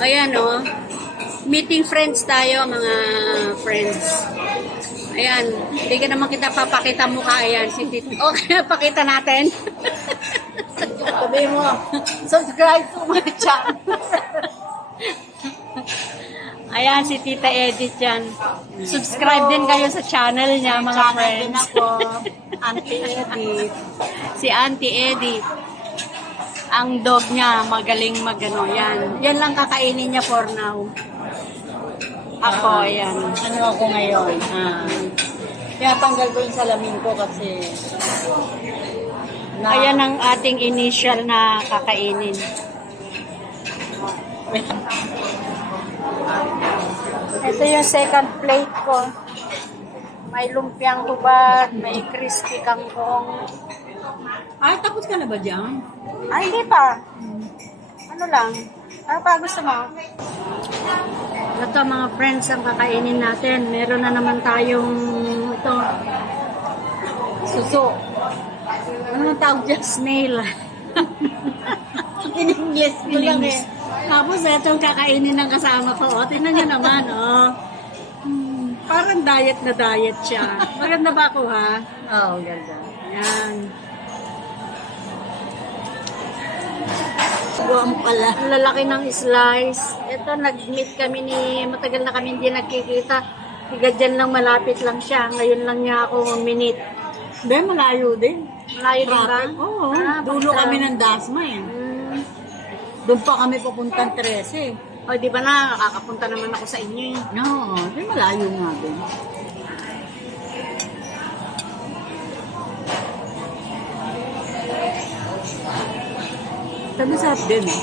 Ayan, oh. Meeting friends tayo, mga friends. Ayan, hindi ka naman kita papakita mukha. Ayan, si Tito. Okay, pakita natin. Sabi mo, subscribe to my channel. Ayan, si Tita Edith yan. Subscribe din kayo sa channel niya, mga friends. Din ako, Auntie Edith. Si Auntie Edith. Ang dog niya, magaling magano. Yan. Yan lang kakainin niya for now. Ako, ayan. Ano ako ngayon? Kaya tanggal ko yung salamin ko kasi Ayan ang ating initial na kakainin. Ito yung second plate ko. May lumpiang hubad, may crispy kangkong. Ay, tapos ka na ba dyan? Ay, hindi pa. Ano lang? Ano pa gusto mo? Ito mga friends ang kakainin natin. Meron na naman tayong ito. Suso. Ano tawag dyan? Snail. In English ko lang eh. Tapos itong kakainin ng kasama ko. O, tingnan nyo naman, oh. Parang diet na diet siya. Maganda ba ako, ha? Oo, ganda. Yan. Buwang pala. Ang lalaki ng slice. Ito, nag-meet kami matagal na kami hindi nagkikita. Higa dyan lang, malapit lang siya. Ngayon lang niya ako minute. Be, malayo din. Malayo din ba? Oo. basta. Dulo kami ng Dasma eh. Doon pa kami papuntang 13. O, di ba na, nakakapunta naman ako sa inyo eh. No, di malayo nga din. Sabi sarap din eh.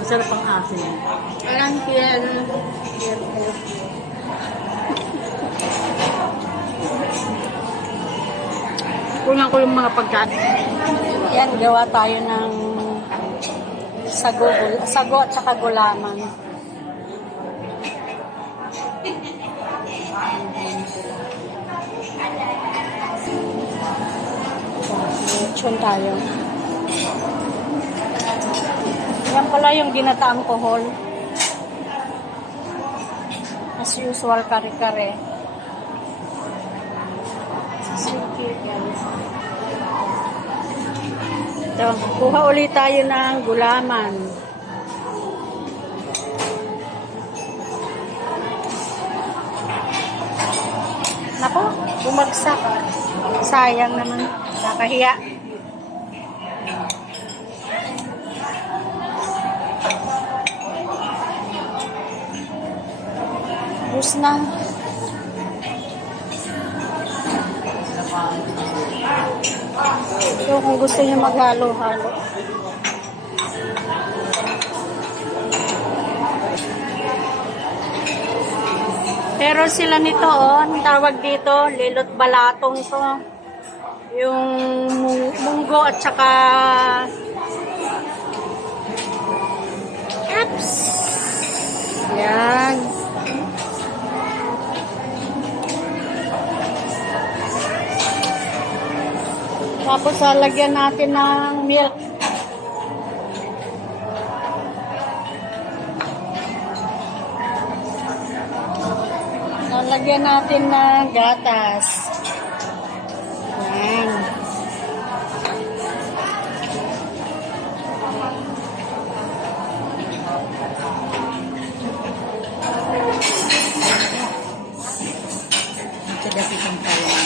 Masarap ang asin. Alam, kaya, kulang ko yung mga pagkain. Yan, gawa tayo ng sago at saka gulaman. Lechon tayo. Yan pala yung ginataang kohol. As usual, kare-kare. Ito, kuha ulit tayo ng gulaman. Nako, bumagsak. Sayang naman. Nakahiya. Bus na. So, kung gusto niyo maghalo-halo. Pero sila nito, oh, ang tawag dito, lilot balatong to. Yung munggo at saka apps. Yan. Tapos lalagyan natin ng milk. Lalagyan natin ng gatas. Yan. Kasi itong pala.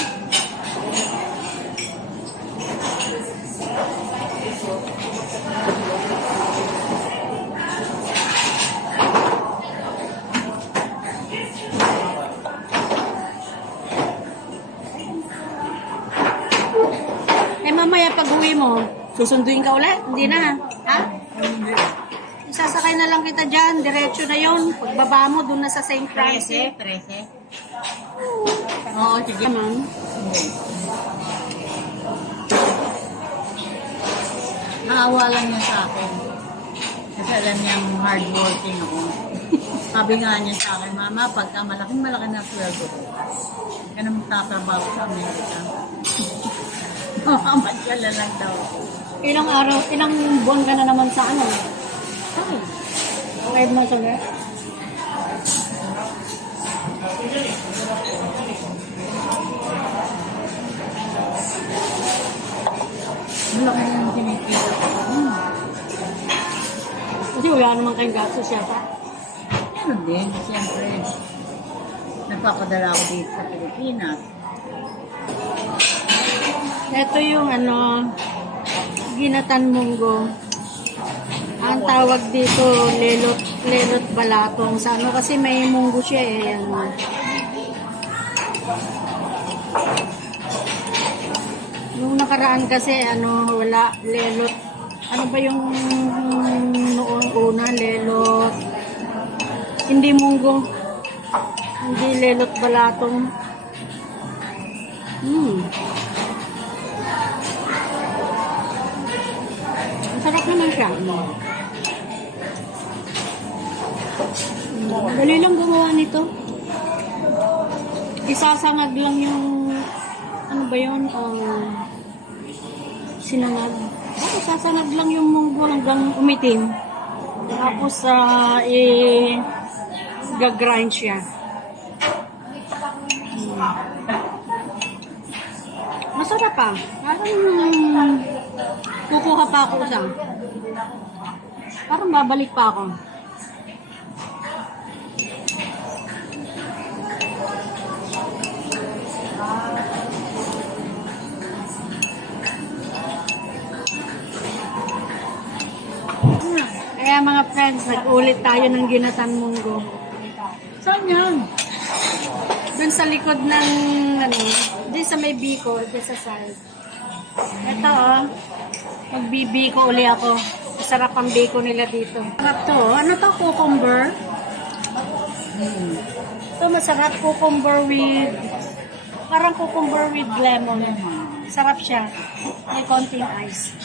Mamaya pag uwi mo, susunduin ka ulit? Hindi na. Ha? Isasakay na lang kita dyan. Diretso na yon. Pagbaba mo, dun na sa St. Francis. 13? Oo, sige. Ma'am. Naawa lang niya sa akin. Kasi alam niyang hardworking ako. Sabi nga niya sa akin, Mama, pagka malaki na sweldo ko, hindi ka na magtatrabaho sa Amerika. Mamamadala lang daw. Ilang buwan ka na naman sa ano? Ay, Okay mo sabi? Malaki na yung kinikita ko. Kasi wala naman kayong gastos yata. Meron din, siyempre. Nagpapadala ako dito sa Pilipinas. Ito yung ginatan munggo. Ang tawag dito, lelot balatong. Sa kasi may munggo siya eh. Nung nakaraan kasi, wala, lelot. Ano ba yung noong una, lelot? Hindi munggo. Hindi lelot balatong. Masarap naman siya. Dali lang gumawa nito. Isasangag lang yung ano ba yun? Sinangag. Isasangag lang yung munggo hanggang umitim. Tapos gagrind siya. Masarap pa. Parang kukuha pa ako isa. Parang babalik pa ako. Kaya mga friends, nag-ulit tayo ng ginatan munggo. Saan yan? Doon sa likod ng, doon sa may biko, doon sa side. Ito magbibiko uli ako. Masarap ang biko nila dito. Masarap to. Ano to? Cucumber? Ito masarap. Cucumber with, parang cucumber with lemon. Sarap siya. May konting ice.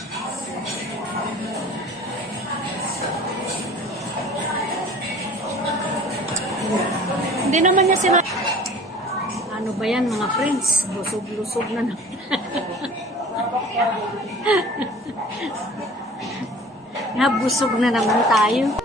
Hindi naman niya ano ba yan mga friends? Lusog-lusog na naman. Nabusog na naman tayo.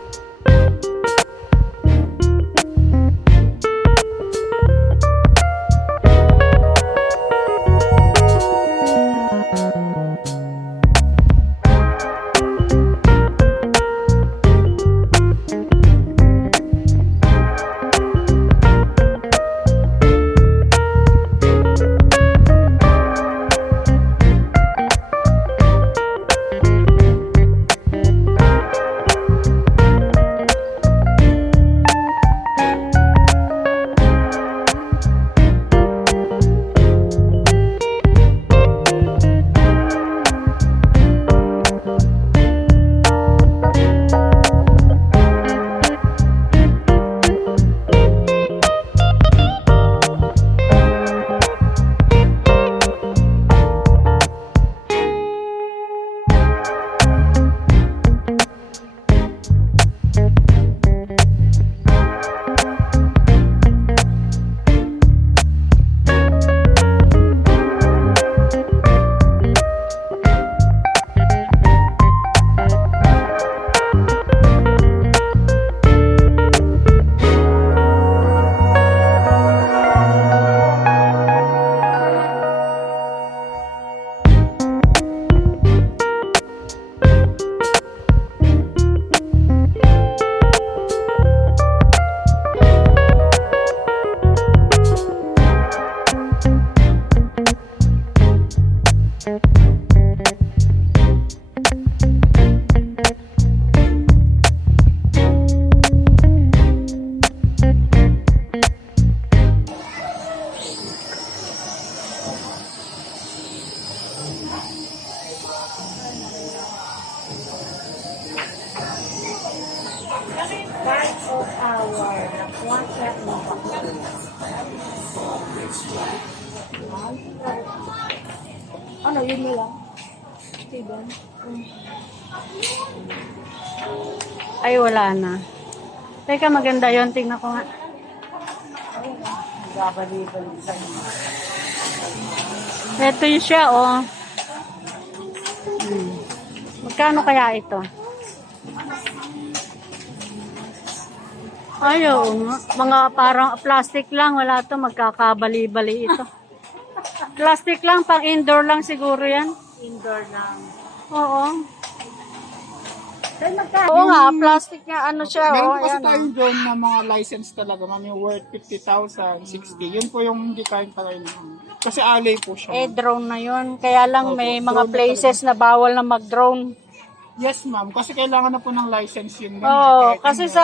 Part of our one-shot ano, yun mo lang? Steven? Ay, wala na. Teka, maganda yun. Tingnan ko nga. Ito yung siya, oh. Magkano kaya ito? Ay, oo nga. Mga parang plastic lang. Wala to. Magkakabali-bali ito. Plastic lang. Pang indoor lang siguro yan. Indoor lang. Oo. Kaya magkano? Oo nga. Plastic nga. Ano siya. Meron Oh, po kasi ayan, tayong drone na mga license talaga, ma'am, yung worth 50,000, 60. Yun po yung hindi kayang tagayin. Kasi alay po siya. Eh, drone na yun. Kaya lang may Opo, mga drone na places na bawal na mag-drone. Yes, ma'am. Kasi kailangan na po ng license yun. Oo, kasi sa